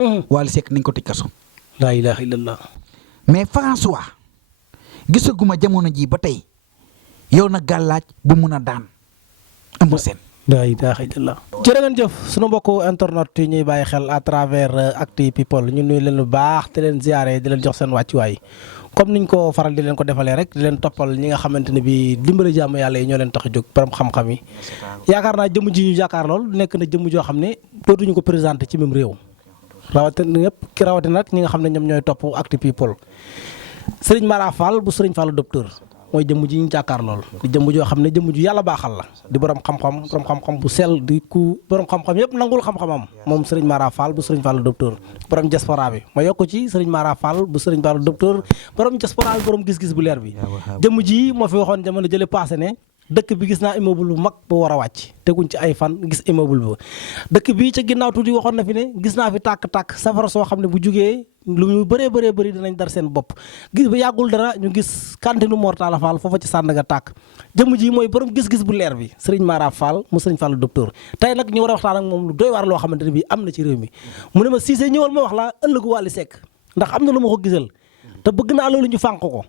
Wally Seck nañ ko tëj kaso. laa ilaaha illallah. mais François gisaguma jamono ji ba tey yow na gàllaaj bu mun a daan Eumeu Sène. laa ilaaha illallah. jërë ngeen jëf sunu mbokku internet yi ñuy bàyyi xel à travers Actu People ñu nuyu leen lu baax te leen ziare di leen jox seen wàccuwaay comme niñ ko faral di leen ko defalee rek di leen toppal ñi nga xamante ne bi dimbali jàmm yàlla yi ñoo leen tax a jóg borom xam-xam yi. yaakaar naa jëmm ji ñu jàkkaar lool nekk na jëmm joo xam ne dootuñu ko présenté ci même réew rawatina ñëpp rawatina ñi nga xam ne ñoom ñooy topp Actu People. Serigne Mara Fall bu Serigne Fall docteur mooy jëmm ji ñu jàkkaar lool di jëmm joo xam ne jëmm ju yàlla baaxal la di borom xam-xam bu sell di ku borom xam-xam yëpp nangul xam-xamam moom Serigne Mara Fall bu Serigne Fall docteur borom diaspora bi ma yokk ci Serigne Mara Fall bu Serigne Fall docteur borom diaspora bi borom gis-gis bu leer bi. jëmm ji moo fi waxoon jamono jële passé ne dëkk bi gis naa immeuble bu mag bu war a wàcc teguñ ci ay fan gis immeuble ba dëkk bi ca ginnaaw tuuti waxoon na fi ne gis naa fi tàkk-tàkk safara soo xam ne bu jugee lu ñu bëree dinañ dar seen bopp gis ba yàggul dara ñu gis kantinu Mor Talla Fall foofa ci Sandaga tàkk jëmm ji mooy borom gis-gis bu leer bi Serigne Mara Fall mu Serigne Fall docteur tey nag ñu war a waxtaan ak moom lu doy waar loo xamante ne bii am na ci réew mi mu ne ma Cissé ñëwal ma wax la ëllëgu Wally Seck ndax am na lu ma ko gisal te bëgg naa loolu ñu fànq ko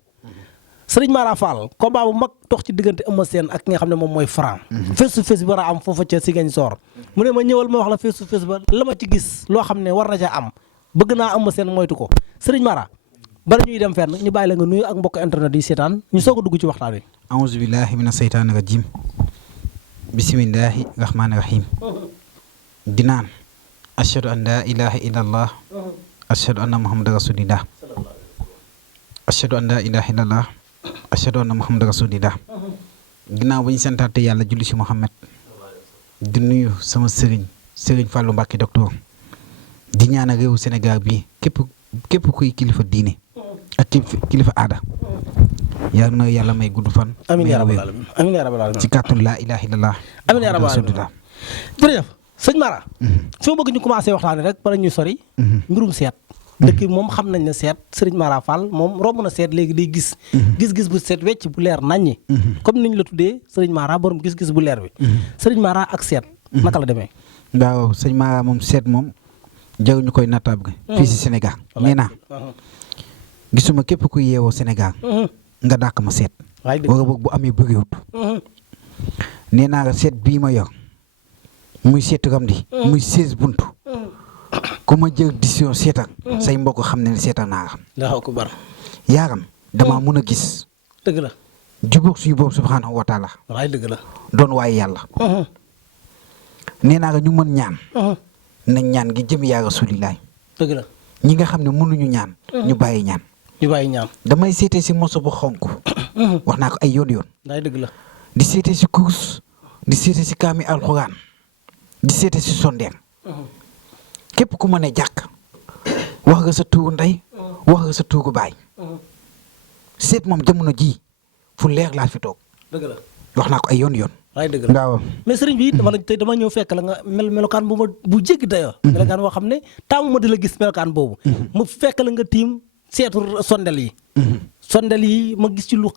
Serigne Mara Fall combat bu mag dox ci diggante Eumeu Sène ak ki nga xam ne moom mooy Franc face to face bi war a am foofa ca Ziguinchor mu ne ma ñëwal ma wax la face to face ba la ma ci gis loo xam ne war na ca am bëgg naa Eumeu Sène moytu ko Serigne Mara bala ñuy dem fenn ñu bàyyi la nga nuyu ak mbokk internet yi seetaan ñu soog a dugg ci waxtaan wi. auzu billahi mina seytaani rajim bismillahi rahmaani rahim dinaan ashhadu an la ilaha illallah ashhadu anna muhammadan rasulillah ashhadu an la ilaha illallah ashhadu anna muhammadan rasulillah ginnaaw ba ñu santaate yàlla julli ci Muhammad di nuyu sama sëriñ Fallou Mbacké docteur di ñaanal réewu Sénégal bi képp kuy kilifa diine ak kilifa aada yal na yàlla may gudd fan. amiin yaa rabbal aalamiin amiin yaa rabbal aalamiin ci kàttan laa ilaaha illallah. amiin yaa rabbal aalamiin jërëjëf sëñ Mara. fi ma bëgg ñu commencé waxtaanee rek bala ñuy sori. mbirum seet. dëkk bi moom xam nañ ne seet Serigne Mara Fall moom romb na seet léegi day gis. gis-gis bu seet wecc bu leer naññi. comme niñ la tuddee Serigne Mara borom gis-gis bu leer bi. Serigne Mara ak seet. naka la demee. waaw sëñ Mara moom seet moom jaruñu koy nattaable. fii si Sénégal nee naa gisuma képp kuy yeewoo Sénégal. nga dàq ma seet. wala boog bu amee bëriwut. nee naa la seet bii ma yor muy seetu Ramdi. muy 16 buntu. ku ma jël décision seetal. say mbokk xam ne seetal naa la. Allahu akbar. yaaram damaa mun a gis. dëgg la. jubóog suñu boobu subhaanahu wa taala. wallaay dëgg la. doon waaye yàlla. nee naa la ñu mën ñaan. nañ ñaan gi jëm yaa rasulilaay. dëgg la. ñi nga xam ne mënuñu ñaan. ñu bàyyi ñaan. ñu bàyyi ñaan. damay seete si moso bu xonk. wax naa ko ay yoon. wallaay dëgg la. di seete si kurus. di seete si kaami alxuraan. di seete si sondeen. képp ku mën a jàkk wax nga sa tuuru ndey wax nga sa tuuru baay seet moom jamono ji fu leer laa fi toog. dëgg la wax naa ko ay yoon. waaye dëgg la waaw. mais sëriñ bi dama ñëw fekk la nga melokaan bu jéggi dayoo. melokaan boo xam ne taamu ma di la gis melokaan boobu. mu fekk la nga tiim seetu sondel yi. sondel yi ma gis ci lu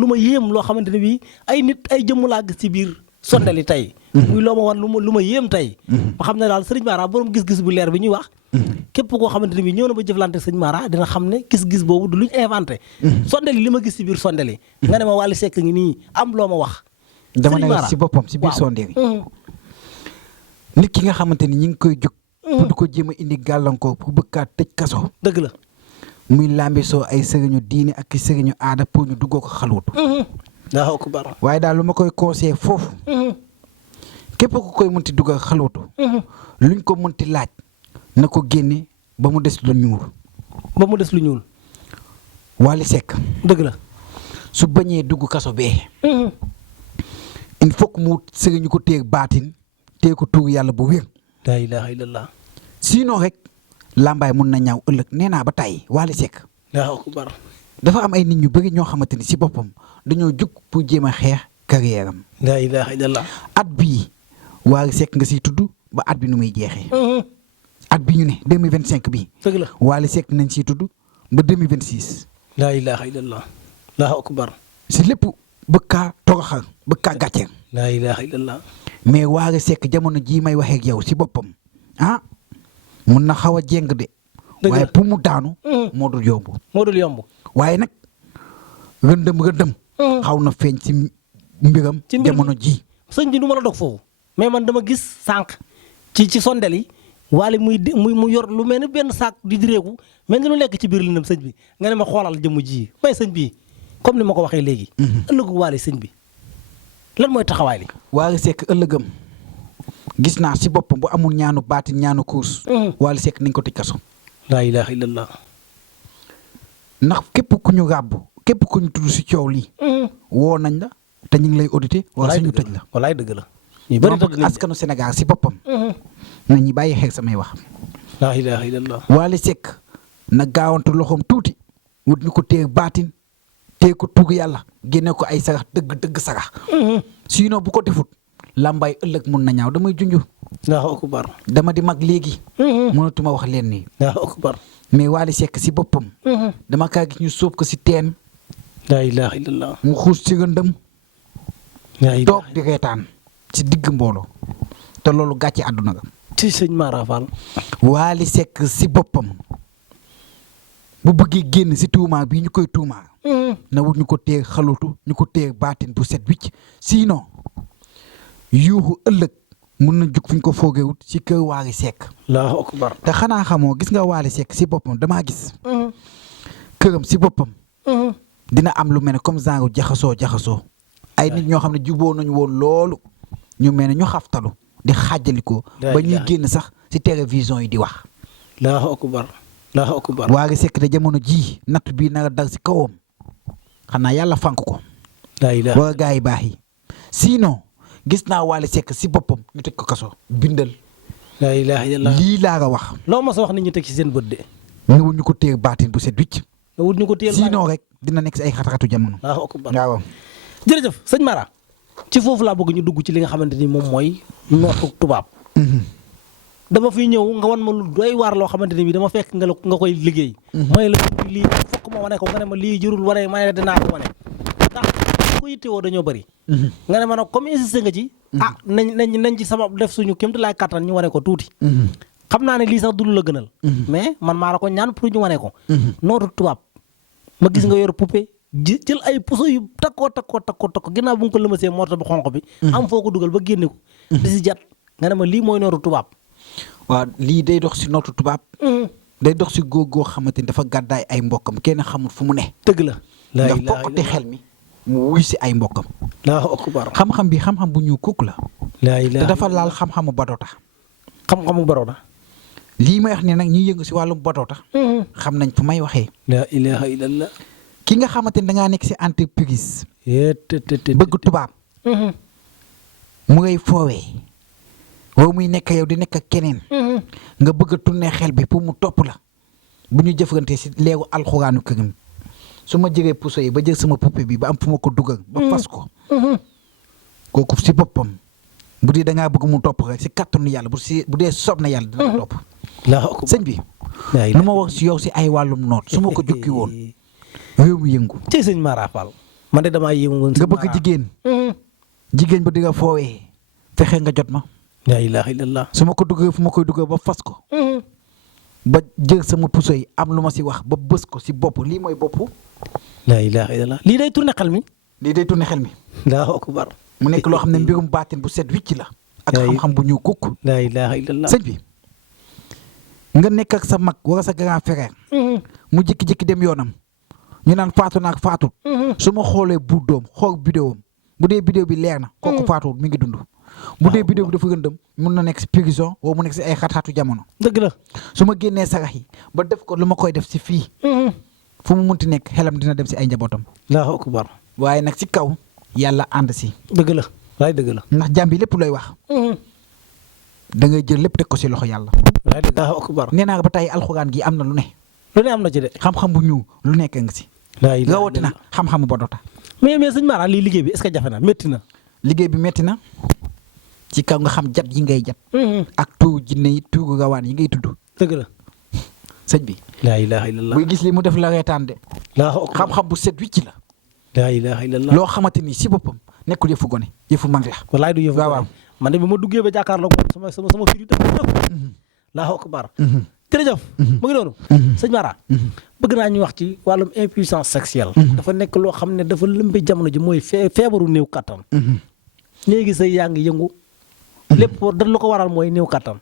lu ma yéem loo xamante ne bii ay nit ay jëmm laa gis ci biir sondel yi tey. muy loo ma wan lu ma yéem tey. ma xam ne daal sëriñ Mara borom gis-gis bu leer bi ñuy wax. képp koo xamante ne bii ñëw na ba jëflante sëriñ Mara dina xam ne gis-gis boobu du luñ inventé. sondel yi li ma gis ci biir sondel yi. nga ne ma Wally Seck ngi nii am loo ma wax. dama ne si boppam si biir sondeel yi. nit ki nga xamante ni ñi ngi koy jóg. pour di ko jéem a indi gàllankoor pour bëgg kaa tëj kaso. dëgg la. muy lambisoo ay sëriñu diine ak sëriñu aada pour ñu duggoo ko xaluutu. waaw ku bar. waaye daal lu ma koy conseillé foofu. képp ku koy mënti dugal xaluutu. luñ ko mënti laaj. na ko génne ba mu des lu ñuul. ba mu des lu ñuul. Wally Seck. dëgg la. su bañee dugg kaso bee. il faut que mu sëriñu ko téeg baatin téeg ko tuur yàlla bu wér. la ilaha illallah. sinon rek làmbaay mun na ñaaw ëllëg nee naa ba tàyyi Wally Seck. waaw ku bar. dafa am ay nit ñu bëri ñoo xamante ni si boppam dañoo jug pour jéem a xeex carrière am. la ilaha illallah. at bii Wally Seck nga siy tudd ba at bi nu muy jeexee. at bi ñu ne 2025 bii. dëgg la. Wally Seck nañ siy tudd ba 2026. la ilaha illallah. allahu akbar. si lépp bëgg kaa toroxal bëgg kaa gàcceel. la ilaha illallah. mais Wally Seck jamono jii may waxee ak yow si boppam mun na xaw a jéng de. dëgg waaye la pour mu daanu. moo dul yomb. moo dul yomb. waaye nag rëndëm. xaw na feeñ ci mbiram. ci mbir jamono ji. sëñ bi du ma la dog foofu mais man dama gis sànq ci sondel yi waale mu yor lu mel ni benn saak di direeku mel ni lu nekk ci biir lëndëm sëñ bi nga ne ma xoolal jëmm ji may sëñ bi comme ni ma ko waxee léegi. ëllëgu waale sëñ bi lan mooy taxawaay li. Wally Seck ëllëgam gis naa si boppam bu amul ñaanu baatin ñaanu kuus. Wally Seck nañ ko tëj kaso. laa ilaaha illallah. ndax képp ku ñu ràbb képp ku ñu tudd si coow lii. woo nañ la te ñu ngi lay audité. wala suñu tëj la walaay dëgg la. ñu bëri dëgg nañ askanu Sénégal si boppam. na ñi bàyyi xel samay wax. laa ilaaha illallah. Wally Seck na gaawantu loxoom tuuti wut ñu ko téye baatin téye ko tugg yàlla génne ko ay sarax dëgg sarax. sinon bu ko defut làmbaay ëllëg mun na ñaaw damay junj. Allahu akbar. dama di mag léegi. mënatuma wax leen nii. Allahu akbar. mais Wally Seck si boppam. dama kaa gis ñu sóob ko si teen. laa ilaaha illallah. mu xuus ci rëndëm. laa ilaaha toog di reetaan ci digg mbooloo te loolu gàcce àdduna ga. ci sëñ Mara Fall. Wally Seck si boppam bu bëggee génn si tuuma bi ñu koy tuumaa. na wut ñu ko téye xalutu ñu ko téye baatin bu set wicc sinon yuuxu ëllëg mun na jug fu ñu ko foogewut si kër Wally Seck. Allahu akbar. te xanaa xamoo gis nga Wally Seck si boppam damaa gis. këram si boppam. dina am lu mel ne comme genre jaxasoo. ay nit ñoo xam ne juboo nañu woon loolu ñu mel ne ñu xaftalu di xàjjalikoo ba ñuy génn sax si télévision yi di wax. Allahu akbar. Allahu akbar. Wally Seck de jamono ji natt bii nanga dal si kawam xanaa yàlla fank ko. wala gaa yi baax yi sinon gis naa Wally Seck si boppam ñu tëj ko kaso bindal. laa ilaaha illallah. lii laa nga wax. loo ma sa wax nit ñi teg ci seen bët de. ñëwul ñu ko téye baatin bu set wicc. wut ñu ko téye sinon rek dina nekk si ay xat-xatu jamono. Allahu akbar. waaw. jërëjëf sëñ Mara ci foofu laa bëgg ñu dugg ci li nga xamante ni moom mooy nootu tubaab. dama fiy ñëw nga wan ma lu doy waar loo xamante ni bii dama fekk nga koy liggéey. may la lii fokk ma wane ko nga ne ma lii jërul wane ma ne dinaa ko wane ndax ko yittewoo dañoo bëri. nga ne ma nag comme insisté nga ci. nañ ci sabab def suñu kéem laay kattan ñu wane ko tuuti. xam naa ne lii sax du lu la gënal. mais man maa la ko ñaan pour ñu wane ko. nootu tubaab ma gis nga yor poupée jël ay puso yu takkoo ginnaaw bu nga ko lëmasee morto bu xonq bi. am foo ko dugal ba génne ko. di si jat nga ne ma lii mooy nootu tubaab. waaw lii day dox si nootu tubaab. day dox si góor goo xamante ni dafa gàddaay ay mbokkam kenn xamul fu mu ne. dëgg la. nga fokkati xel mi mu wuy si ay mbokkam. Allahu akbar. xam-xam bi xam-xam bu ñu kukk la. te dafa laal xam-xamu badota. xam-xamu badota. lii may wax ne nag ñuy yëngu si wàllum badota. xam nañ fu may waxee. laa ilaaha illallah. ki nga xamante ni dangaa nekk si entreprise. bëgg tubaab. mu ngay foowee. woo muy nekk yow di nekk ak keneen. nga bëgg a tourné xel bi pour mu topp la. bu ñu jëfante si leegu alxuraanu kërim su ma jëgee puso yi ba jël sama poupée bi ba am fu ma ko dugal. ba fas ko. kooku si boppam bu dee dangaa bëgg mu topp rek si kattanu yàlla bu dee soob na yàlla dina topp. sëñ bi. lu ma wax si yow si ay wàllum noot su ma ko jukki woon réew mi yëngu. ci sëñ Mara Fall man de damaa yëngu woon. nga bëgg jigéen. jigéen ba di nga foowee fexe nga jot ma. laa ilaaha illallah. su ma ko duggee fu ma koy duggee ba fas ko. ba jël sama puso yi am lu ma si wax ba bës ko si bopp lii mooy bopp. laa ilaaha illallah lii day tourné xel mi. lii day tourné xel mi. Allahu akbar. mu nekk loo xam ne mbirum baatin bu set wicc la. ak xam-xam bu ñu kukk. laa ilaaha illallah. sëñ bi nga nekk ak sa mag wala sa grand frère. mu jékki-jékki dem yoonam. ñu naan faatu naag faatut. su ma xoolee bu doom xool vidéo bu dee vidéo bi leer na. kooku faatuwut mi ngi dund. bu dee vidéo bi dafa gëndëm mun na nekk si prison wala mu nekk si ay xat-xatu jamono. dëgg la. su ma génnee sarax yi ba def ko lu ma koy def si fii. fu mu munti nekk xelam dina dem si ay njabootam. Allahu akbar. waaye nag si kaw yàlla ànd si. dëgg la waaye dëgg la. ndax jàmm bi lépp looy wax. da ngay jël lépp teg ko si loxo yàlla. waaye dëgg Allahu akbar. nee naa ba tey alxuraan gi am na lu ne. lu ne am na ci de. xam-xam bu ñëw lu nekk nga si. rawatina xam-xamu badota. mais sëñ Mara lii liggéey bi est-ce que jafe na métti na. liggéey bi métti na ci kaw nga xam jat yi ngay jat. ak tuuru jinne yi tuuru rawaan yi ngay tudd. dëgg la. sëñ bi. laa ilaaha illallah. buy gis li mu def la reetaan de. xam-xam bu set wicc la. laa ilaaha illallah. loo xamante ni si boppam nekkul yëfu gone yëfu mag la. wallaay du yëfu waaw. man de bi ma duggee ba jàkkaarloog moom sama firi dafa Allahu akbar. jërëjëf. mu ngi noonu. sëñ Mara. bëgg naa ñu wax ci wàllum impuissance sexuelle. dafa nekk loo xam ne dafa lëmbe jamono ji mooy feebaru néew kattan. léegi say yaa ngi yëngu. lépp da lu ko waral mooy néew kattan.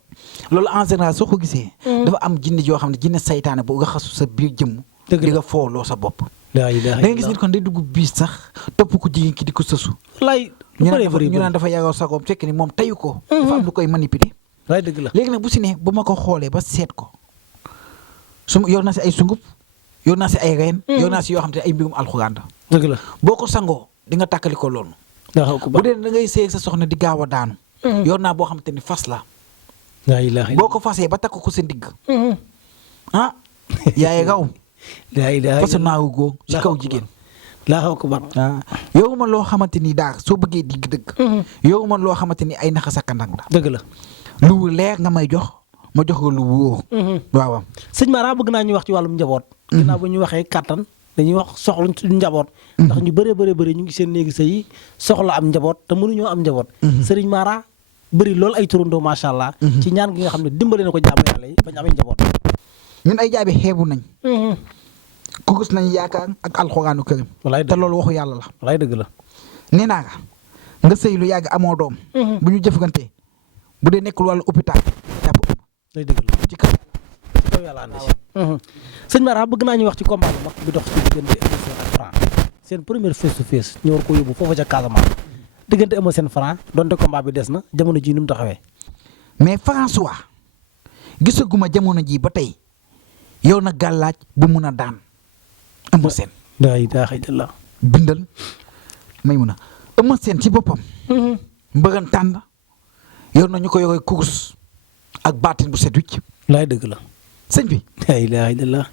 loolu en général soo ko gisee. dafa am jinne yoo xam ne jinne saytaane boo nga xasu sa biir jëmm. dëgg la di nga fooloo sa bopp. da ngay gis nit kon day dugg biis sax topp ko jigéen ki di ko sësu. wallaay ñu naan dafa yàggaw sagoom fekk ni moom tayu ko. dafa am lu koy manipuler. wallaay dëgg la léegi nag bu si ne bu ma ko xoolee ba seet ko yor naa si ay sungub yor naa si ay reen. yor naa si yoo xam te ay mbirum alxuraan la. dëgg la boo ko sangoo di nga tàkkali ko loolu. bu dee da ngay seeg sa soxna di gaaw a daanu. yor naa boo xamante ni fas la. boo ko fasee ba takk ko sa ndigg. ah yaay raw. fas naawu góor ci kaw jigéen. yow ma loo xamante ni daal soo bëggee digg dëgg. yow ma loo xamante ni ay naxa sakkandang la. dëgg la lu leer nga may jox ma jox ko lu wóor. waaw. sëñ Mara bëgg naa ñu wax ci wàllum njaboot. ginnaaw ba ñu waxee kattan dañuy wax soxla njaboot. ndax ñu bëree bëri ñu ngi seen néegi sëy soxla am njaboot te mënuñoo am njaboot. sëriñ Mara bëri loolu ay turandoo macha allah. ci ñaan gi nga xam ne dimbale na ko jaamu yàlla yi bañ amee njaboot. ñun ay jaabi xeebu nañ. ku gis nañ yaakaar ak alxuraanu karim. te loolu waxu yàlla la. walaay dëgg la. nee naa nga sëy lu yàgg amoo doom. bu ñu jëfandikoo bu dee nekkul wàllu hôpital jàpp. day dëgg la ci kaw yàlla ànd si. sëñ Mara bëgg naa ñu wax ci combat bu mag bi dox ci diggante Eumeu Sène ak Franc seen première face to face ñu war ko yóbbu foofa ca Casamance diggante Eumeu Sène Franc donte combat bi des na jamono ji ni mu taxawee. mais François gisaguma jamono ji ba tey yow na gàllaaj bu mun a daan Eumeu Sène. laa ilaaha illallaah. bindal may mun a Eumeu Sène ci boppam. mbërantaan la yor na ñu ko yoree kurus ak baatin bu set wicc. laay dëgg la. sëñ bi. laa ilaaha illallaah.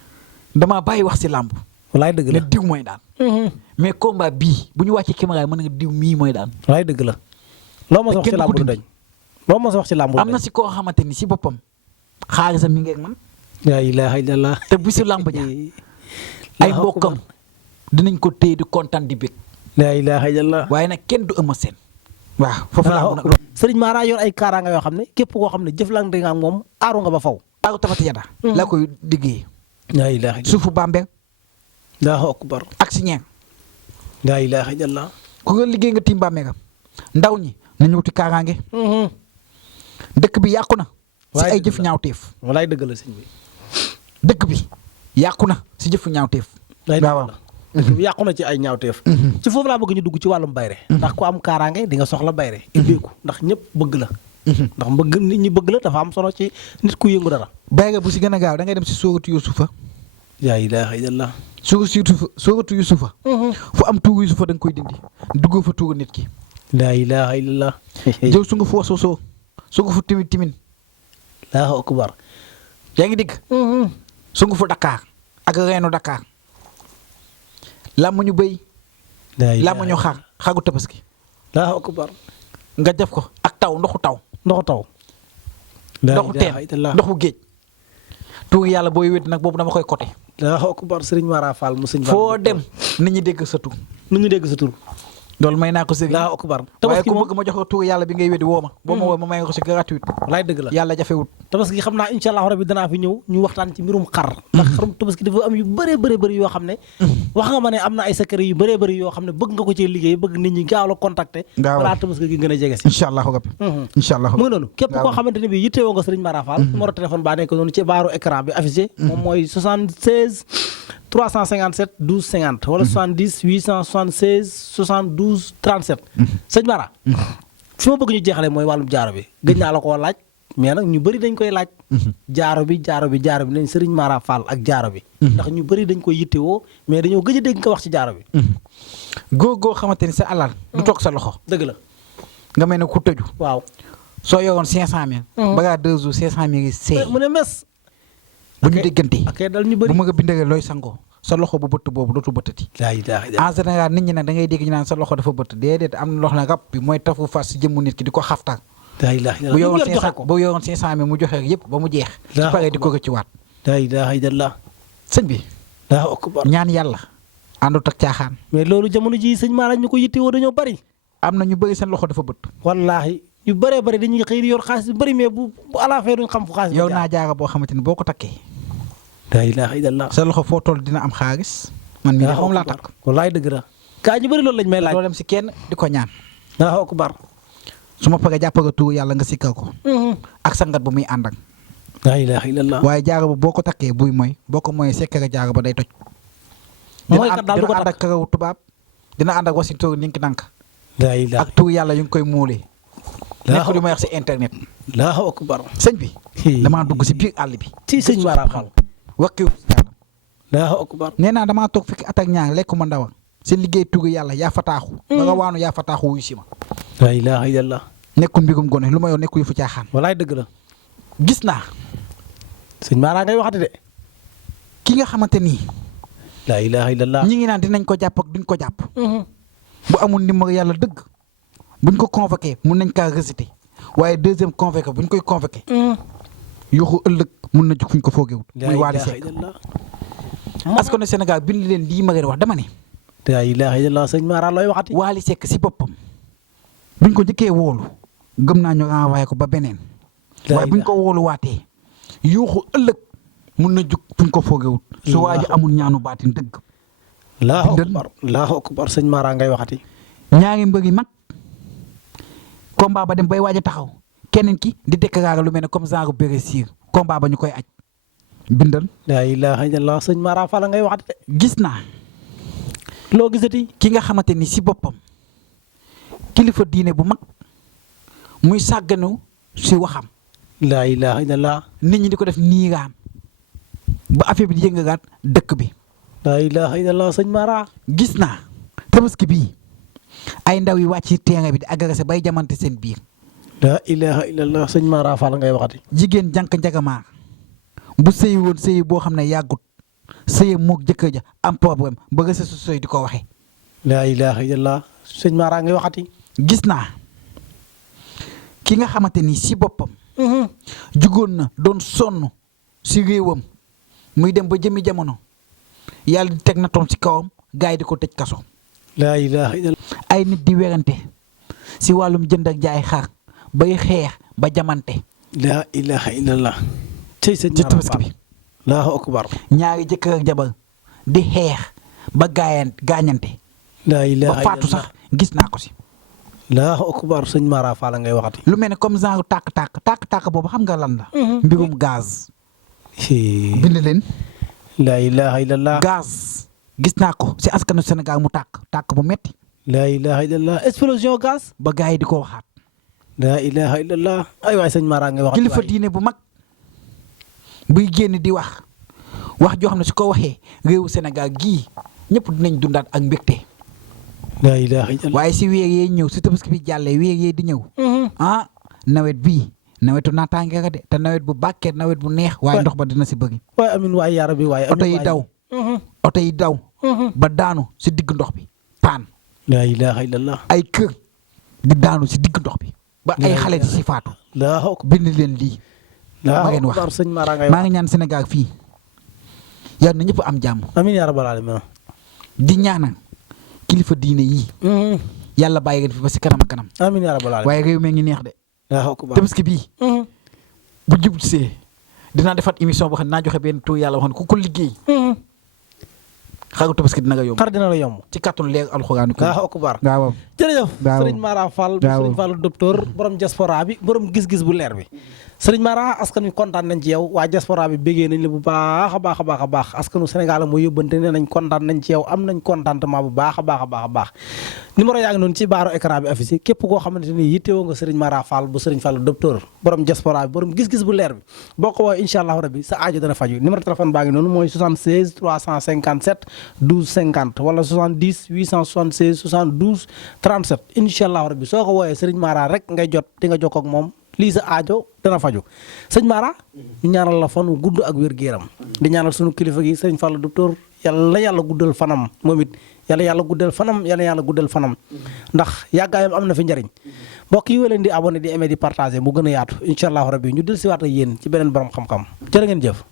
damaa bàyyi wax si làmb. laay dëgg la ne diw mooy daan. mais combat bii bu ñu wàccee caméra mën nga diw mii mooy daan. laay dëgg la. loo ma sa wax ci làmb du dañ. loo ma sa wax ci làmb du dañ. am na si koo xamante ni si boppam xaalisam mi ngi ak man. laa ilaaha illallaah. te bisu làmb ja ay mbokkam dinañ ko téye di kontaan di bég. laa ilaaha illallaah. waaye nag kenn du Eumeu Sène. waaw foofu laa mën a. Sëriñ Mara yor ay kaaraanga yoo xam ne képp koo xam ne jëflante nga ak moom aaru nga ba faw. aaru tafati yada. laa koy diggee. laa ilaaha illallaah. suufu Bambey. Allahu akbar. ak si ñeeng. laa ilaaha illallaah. ku nga liggéey nga tiim Bambey nga ndaw ñi nañu wuti kaaraange. dëkk bi yàqu na. si ay jëf ñaawteef. walaay dëgg la sëñ bi. dëkk bi yàqu na si jëfu ñaawteef. waaw yàqu na ci ay ñaawteef. ci foofu laa bëgg ñu dugg ci wàllum bayre. ndax ku am kaaraange di nga soxla bayre. ibbeeku ndax ñëpp bëgg la. ndax nit ñi bëgg la dafa am solo ci nit ku yëngu dara. bayre bu si gën a gaaw da ngay dem si sóoratu Yusufa. yaa ilaaha illallaah. sóoratu Yusufa. fu am tuuru Yusufa da nga koy dindi duggoo fa tuuru nit ki. laa ilaaha illallaah. jëw su nga fu wasosoo su nga fu timin. Allahu akbar. yaa ngi dégg. su nga fu Dakar ak reenu Dakar. làmmuñu bëy. làmmuñu xar xaru tabaski. Allahu akbar. nga def ko ak ndoxu taw. ndoxu teen ndoxu géej. tuur yàlla booy wéet nag boobu dama koy côté. Allahu akbar Sëriñ Mara Fall mu sëñ foo dem nit ñi dégg sa tur. loolu may naa ko sëriñ. Allahu akbar. waaye ku bëgg ma jox ko tuur yàlla bi ngay weddi woo ma. boo ma woo ma may nga ko si gratuite. walaay dëgg la yàlla jafewut. tabaski xam naa incha allah rabbi danaa fi ñëw ñu waxtaan ci mbirum xar. ndax xarum tabaski dafa am yu bëree yoo xam ne. wax nga ma ne am na ay secret yu bëree yoo xam ne bëgg nga ko cee liggéey bëgg nit ñi gaaw la contacter. balaa tabaski gi gën a jege si. incha allah rabbi. incha allah mu ngi noonu képp koo xamante ne bii yittewoo nga Sëriñ Mara Fall. numéro téléphone baa nekk noonu ci baaru écran bi affiché. moom mooy 76 357 12 50 wala 70 876 72 37. sëñ Mara. fi ma bëgg ñu jeexale mooy wàllum jaaro bi gëj naa la koo laaj mais nag ñu bëri dañ koy laaj. jaaro bi nañ Sëriñ Mara Fall ak jaaro bi. ndax ñu bëri dañ koy yittewoo mais dañoo gëj a dégg nga wax ci jaaro bi. góor goo xamante ni sa alal. du toog sa loxo. dëgg la. nga mel ne ku tëju. waaw soo yoroon 500000. ba ngaa 2 jours 500000 yi seey. mu ne mes. bu ñu déggante. ok dal ñu bëri bu ma nga bindee looy sangoo sa loxo bu bëtt boobu dootu bëttati. en général nit ñi nag da ngay dégg ñu naan sa loxo dafa bëtt déedéet am na loxo nag rab bi mooy tafu fas si jëmmu nit ki di ko xaftaan. bu yoroon 500000 mu joxe yëpp ba mu jeex. su paree di ko rëcc waat. sëñ bi. ñaan yàlla. àndut ak caaxaan. mais loolu jamono ji sëñ Mara ñu ko yittewoo dañoo bari. am na ñu bëri seen loxo dafa bëtt. wallaahi yu bëree bëri dañuy xëy di yor xaalis yu bëri mais bu à la fin duñ xam fu xaalis yow naa jaaga boo xamante ni boo ko takkee. la ilaha illallah. sa loxo foo toll dina am xaalis. man mii de moom laa takk. wallaay dëgg la. gaa ñu bëri loolu lañ may laaj. doo dem si kenn di ko ñaan. Allahu akbar. su ma paree jàpp nga tuur yàlla nga sikkal ko. ak sangat bu muy ànd ak. la ilaha illallah. waaye jaaga ba boo ko takkee buy mooy boo ko mooyee sekkere jaaga ba day toj. mooy kat daal du ko dina ànd ak karaw tubaab dina ànd ak wasintóor ninki nank la ilaha ak tuur yàlla yu ngi koy muulee. nekk du may wax si internet. Allahu akbar. sëñ bi. damaa dugg si biir àll bi. ci sëñ Mara Fall. wakkiw Allahu akbar. nee naa damaa toog fukki at ak ñaar lekku ma ndawa si liggéey tuur yàlla yaa fa taaxu. ba nga waanu yaa fa taaxu wuyu si ma. la ilaha illallah. nekkul mbigum gone lu ma yow nekkul yu fu caaxaan. wallaay dëgg la. gis naa. sëñ Mara ngay waxati de. ki nga xamante nii. la ilaha illallah. ñi ngi naan dinañ ko jàpp ak duñ ko jàpp. bu amul ndimbal yàlla dëgg. buñ ko convoqué mun nañ kaa rejeté waaye deuxième convoqué buñ koy convoqué. yuuxu ëllëg mun na jug fuñ ko foogewut. muy Wally Seck. parce que ne Sénégal bind leen lii ma leen wax dama ne. la ilaha illallah sëñ Mara looy waxati. Wally Seck si boppam. buñ ko njëkkee wóolu. gëm naa ñu renvoyé ko ba beneen. waaye buñ ko wóolu waatee. yuuxu ëllëg mun na jug fuñ ko foogewut. su waa ji amul ñaanu baatin dëgg. Allahu akbar sëñ Mara ngay waxati. ñaari mbër yi mag. combat ba dem bay waaj a taxaw. keneen ki di déclaré lu mel ne comme genre Brésil combat ba ñu koy aj bindal. la ilaha illallah sëñ Mara Fall ngay waxati de. gis naa. loo gisati. ki nga xamante ni si boppam. kilifa diine bu mag. muy sàgganu si waxam. la ilaha illallah. nit ñi di ko def niiraan. ba affaire bi di yëngalaat dëkk bi. la ilaha illallah sëñ Mara. gis naa. tabaski bii. ay ndaw yi wàcc ci terrain bi di agressé bay jamante seen biir. la ilaha illallah sëñ Mara Fall ngay waxati. jigéen jànk njagamaar. bu sëyi woon sëyi boo xam ne yàggut. sëyi moog jëkkër ja am problème ba réseaux sociaux yi di ko waxee. la ilaha illallah sëñ Mara ngay waxati. gis naa. ki nga xamante ni si boppam. jugoon na doon sonn si réewam. muy dem ba jëmi jamono. yàlla di teg na toom si kawam gars yi di ko tëj kaso. la ilaha illallah. ay nit di werante si wàllum jënd ak jaay xar bay xeex ba jamante. la ilaha illallah. ci sëñ ci Mara tabaski bi. Fall. Allahu akbar. ñaari jëkkër ak jabar di xeex ba gaañante. la ilaha ba faatu sax gis naa ko si. Allahu akbar sëñ Mara Fall ngay waxati. lu mel ne comme genre tàkk-tàkk boobu xam nga lan la. mbirum gaz. bind leen. la ilaha illallah. gaz gis naa ko si askanu Sénégal mu tàkk bu metti. la ilaha illallah explosion gaz. ba gars yi di ko waxaat. la ilaha illallah ay waay sëñ Mara ngay waxati. kilifa diine bu mag. buy génn di wax. wax joo xam ne su ko waxee réewu Sénégal gii ñëpp dinañ dundaat ak mbégte. la ilaha illallah. waaye si weer yee ñëw si tabaski bi jàllee weer yee di ñëw. nawet bii nawetu naataange la de te nawet bu bàkkee nawet bu neex. waaye ndox ba dina si bëri. waay amin waay yaa rabbi waay. oto yi daw. oto yi daw. ba daanu si digg ndox bi paan. la ilaha illallah. ay kër di daanu si digg ndox bi. ba ay xale di si faatu. bind leen lii. ma ngeen wax sëñ Mara ngay maa ngi ñaan Sénégal fii. yal na ñëpp am jàmm. amiin yaa rabbal aalamiin. di ñaanal kilifa diine yii. yàlla bàyyi leen fi ba si kanam ak kanam. amiin yaa rabbal aalamiin. waaye réew mi ngi neex de. tabaski bii. bu jub see dinaa defaat émission boo xam ne naa joxe benn tur yàlla waxoon ku ko liggéey. xaru tabaski dina nga yomb. xar dina la yomb. ci kàttanu leer alxuraanu ko. Allahu akbar. waaw. jërëjëf waaw Serigne Mara Fall. waaw Serigne Fall docteur borom diaspora bi borom gis-gis bu leer bi. Serigne Mara askan wi kontaan nañ ci yow waa diaspora bi bégee nañ la bu baax a baax a baax a baax askanu Sénégal mooy yóbbante ne nañ kontaan nañ ci yow am nañ contentement bu baax a baax a baax a baax. numéro yaa ngi noonu ci baaru écran bi affiché képp koo xamante ni yittewoo nga Serigne Mara Fall bu Serigne Fall docteur borom diaspora bi borom gis-gis bu leer bi boo ko woowee incha allahu rabbi sa aajo dana faju numéro téléphone baa ngi noonu mooy 76 357 12 50 wala 70 876 72 37 incha allahu rabbi soo ko woowee Serigne Mara rek ngay jot di nga jokkoo ak moom lii sa aajo dana faju sëñ Mara ñu ñaanal la fan wu gudd ak wér-gu-yaram di ñaanal sunu kilifa gi Serigne Fall docteur yàlla guddal fanam moom it yàlla guddal fanam yàlla guddal fanam ndax yàggaayam am na fi njariñ mbokk yi leen di abonné di aimé di partagé mu gën a yaatu incha allahu rabbi ñu del si waat ak yéen ci beneen borom xam-xam jërë ngeen jëf.